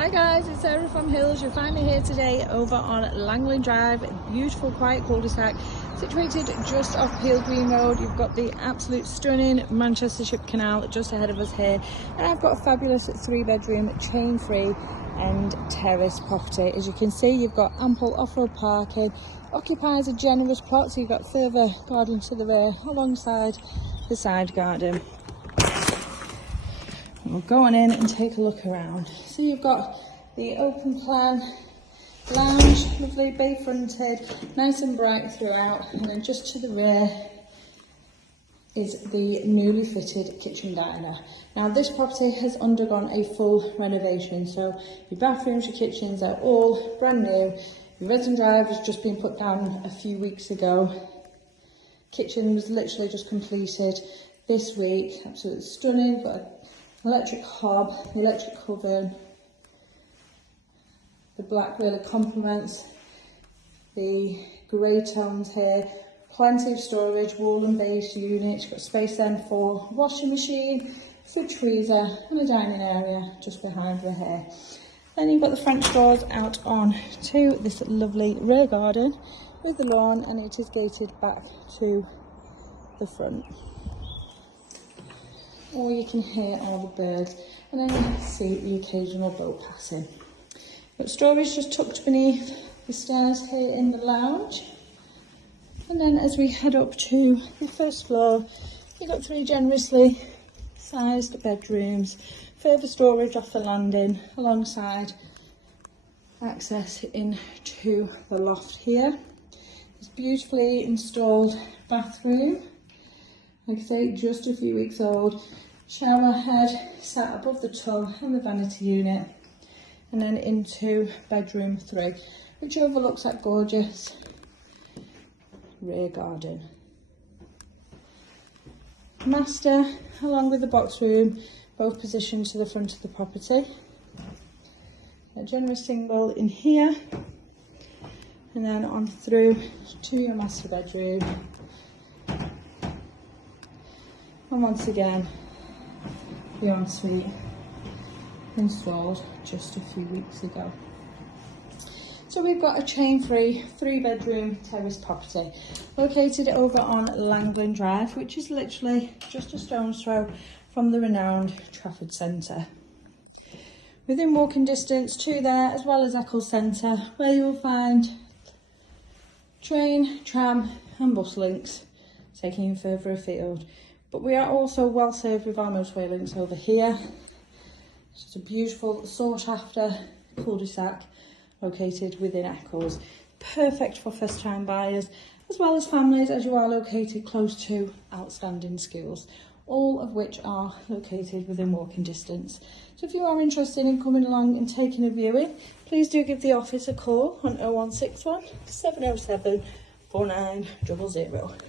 Hi guys, it's Sarah from Hills. You'll find me here today over on Langland Drive, beautiful quiet cul-de-sac situated just off Peel Green Road. You've got the absolute stunning Manchester Ship Canal just ahead of us here, and I've got a fabulous 3-bedroom chain free and terrace property. As you can see, you've got ample off-road parking, occupies a generous plot, so you've got further garden to the rear alongside the side garden. We'll go on in and take a look around. So you've got the open plan lounge, lovely bay fronted, nice and bright throughout, and then just to the rear is the newly fitted kitchen diner. Now this property has undergone a full renovation, so your bathrooms, your kitchens are all brand new. Your resin drive has just been put down a few weeks ago. Kitchen was literally just completed this week. Absolutely stunning. Got an electric hob, the electric oven. The black really complements the grey tones here. Plenty of storage, wall and base units. Got space then for washing machine, fridge freezer, and a dining area just behind the here. Then you've got the French doors out on to this lovely rear garden with the lawn, and it is gated back to the front. All you can hear are the birds, and then you can see the occasional boat passing. Got storage just tucked beneath the stairs here in the lounge. And then as we head up to the first floor, you've got 3 generously sized bedrooms, further storage off the landing alongside access into the loft here. This beautifully installed bathroom, like I say, just a few weeks old. Shower head sat above the tub and the vanity unit, and then into bedroom 3, which overlooks that gorgeous rear garden. Master along with the box room, both positioned to the front of the property. A generous single in here, and then on through to your master bedroom. And once again, the ensuite installed just a few weeks ago. So we've got a chain-free 3-bedroom terrace property located over on Langland Drive, which is literally just a stone's throw from the renowned Trafford Centre. Within walking distance to there, as well as Eccles Centre, where you will find train, tram and bus links taking you further afield. But we are also well served with our motorway links over here. It's just a beautiful sought after cul-de-sac located within Eccles. Perfect for first time buyers as well as families, as you are located close to outstanding schools, all of which are located within walking distance. So if you are interested in coming along and taking a viewing, please do give the office a call on 0161 707 4900.